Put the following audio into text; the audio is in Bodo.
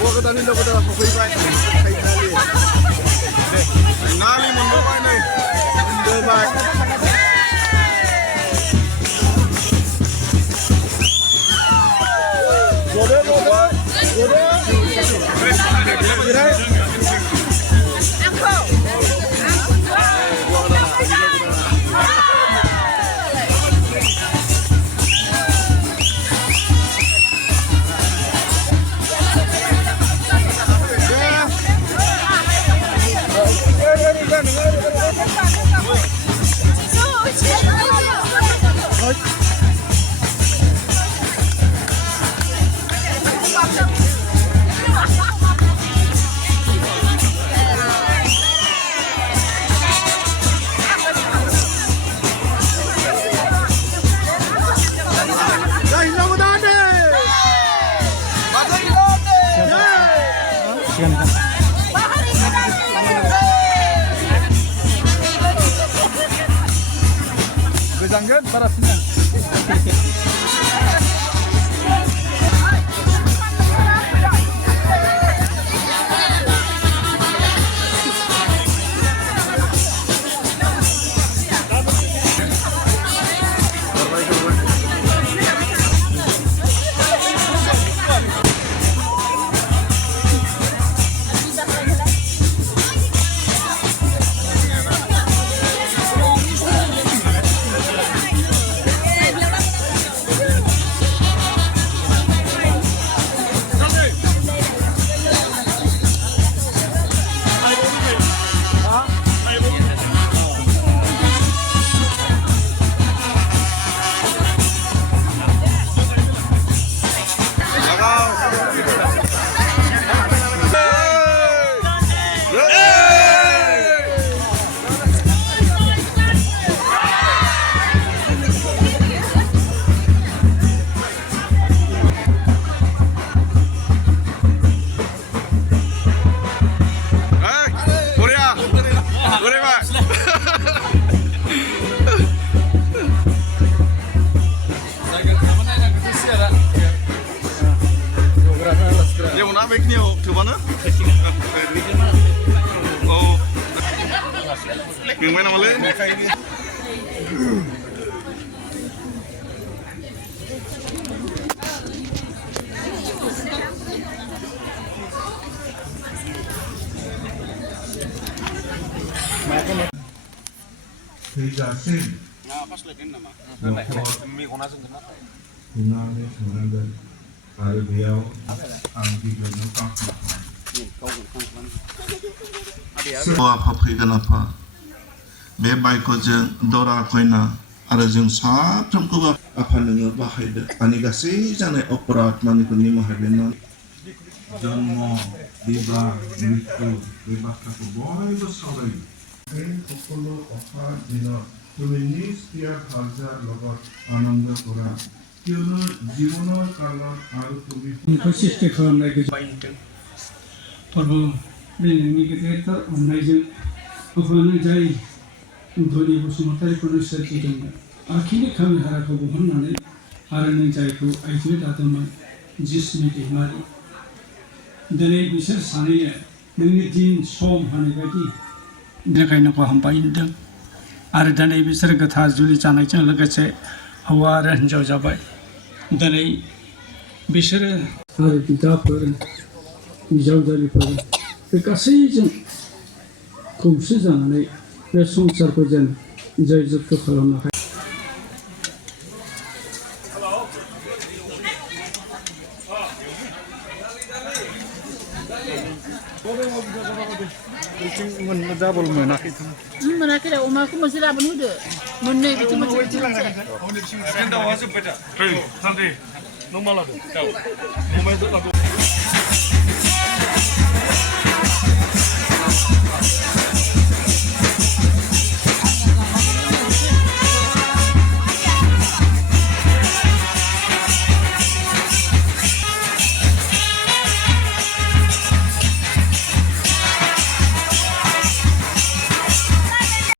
Gwdan ini dapat apa favorit? Nali mencoba ini. Mencoba. Jangan parasnya. Yang mana malah? Pas lagi nama. Mi konasan kenapa? Kunale sebenarnya hari beliau anggi kenapa? Semua pakai kenapa? Bebai kojeng dora koina ada jeng sabjam kuba apa nengah bahaya ani kasih jangan operat mani kuni mahadena jangan diba mritu diba kaku boy bersaudari ini kokolo apa dina tuminis tiap hajar logot ananda kura kiyono jiwono kalan aru tumi konsisten खालामनाय बायदों फोरबो बेनि गेजेरजों अननायजों अफानो जाय धनि बसुमतारीखौनो सोरजिदोंमोन आखिनि खामानि हाराखौ बहननानै आरो नों जायखौ आइजो दादोंमोन जिस्मि दैमारि दिनै बिसोर सानैया नोंनि दिन सम हानाय बायदि देखायनोखौ हामबाय होनदों आरो दिनै बिसोर गोथार जुलि जानायजों लोगोसे हौवा आरो हिनजाव जाबाय दिनै बिसोरो आरो बिदाफोर बिजावजालिफोर बे गासैजों खौसे जानानै बे संसारखौ जेन जय जुक्त खालामनो हायो Double monakai. Monakai dah umar aku masih dah penuh dah. Monakai itu macam tu. Sekarang dah masuk peta. Nanti normal ada. Kau. Umar itu aku.